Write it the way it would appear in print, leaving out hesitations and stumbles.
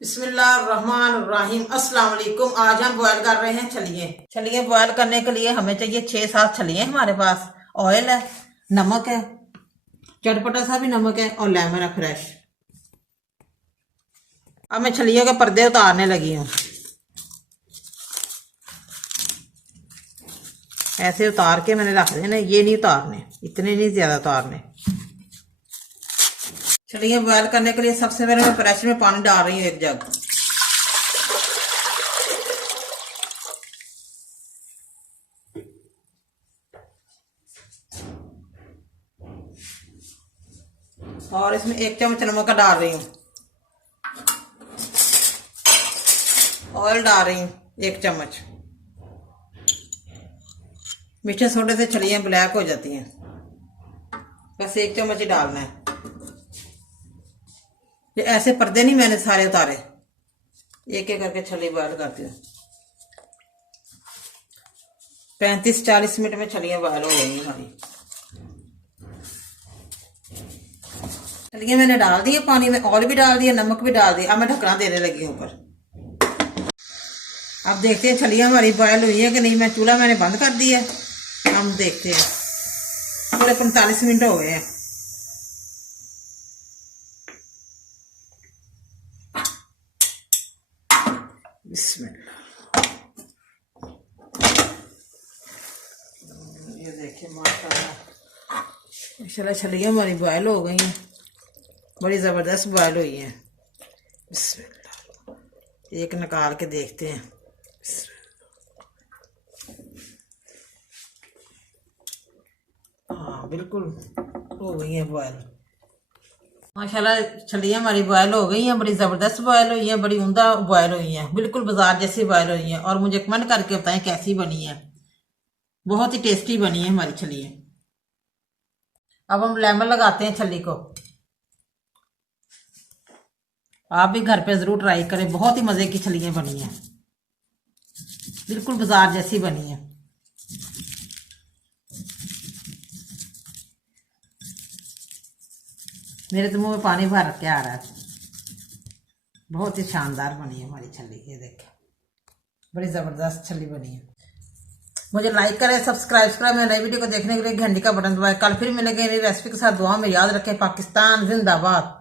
बिस्मिल्लाहिर्रहमानिर्रहीम। अस्सलाम वालेकुम। आज हम बॉयल कर रहे हैं छलिए। बॉयल करने के लिए हमें चाहिए 6-7 छलिए। हमारे पास ऑयल है, नमक है, चटपटा सा भी नमक है और लेमन है फ्रेश। अब मैं छलियों के पर्दे उतारने लगी हूँ। ऐसे उतार के मैंने रख देना, ये नहीं उतारने, इतने नहीं ज्यादा उतारने। छलियाँ बॉयल करने के लिए सबसे पहले मैं प्रेशर में पानी डाल रही हूँ 1 जग। और इसमें 1 चम्मच नमक का डाल रही हूँ। ऑयल डाल रही हूँ 1 चम्मच। मीठे सोडे से छलियाँ ब्लैक हो जाती हैं, बस 1 चम्मच ही डालना है। ये ऐसे पर्दे नहीं मैंने सारे उतारे, एक एक करके छली बॉयल करती हूँ। 35-40 मिनट में छलियाँ बॉयल हो गई हमारी। छलियाँ मैंने डाल दी है पानी में, ऑयल भी डाल दिया, नमक भी डाल दिया। अब मैं ढकना देने लगी हूँ ऊपर। अब देखते हैं छलियाँ हमारी बॉयल हुई है कि नहीं। मैं चूल्हा मैंने बंद कर दिया, हम देखते हैं। पूरे 45 मिनट हो गए हैं। ये देखिए माशाल्लाह छलियाँ हमारी बॉयल हो गई हैं, बड़ी ज़बरदस्त बॉयल हुई हैं। बिस्मिल्लाह। एक निकाल के देखते हैं। हाँ बिल्कुल हो गई हैं बॉयल। माशाल्लाह छलियाँ हमारी बॉयल हो गई हैं, बड़ी ज़बरदस्त बॉयल हुई हैं, बड़ी उम्दा बॉयल हुई हैं, बिल्कुल बाजार जैसी बॉयल हुई हैं। और मुझे कमेंट करके बताएं कैसी बनी है। बहुत ही टेस्टी बनी है हमारी छलियाँ। अब हम लेमन लगाते हैं छली को। आप भी घर पे ज़रूर ट्राई करें, बहुत ही मज़े की छलियाँ बनी हैं, बिल्कुल बाजार जैसी बनी है। मेरे तो मुंह में पानी भर के आ रहा है। बहुत ही शानदार बनी है हमारी छली। ये देखें, बड़ी ज़बरदस्त छली बनी है। मुझे लाइक करें, सब्सक्राइब करें। मेरे नई वीडियो को देखने के लिए घंटी का बटन दबाएं। कल फिर मिलेंगे नई रेसिपी के साथ। दुआ में याद रखें। पाकिस्तान जिंदाबाद।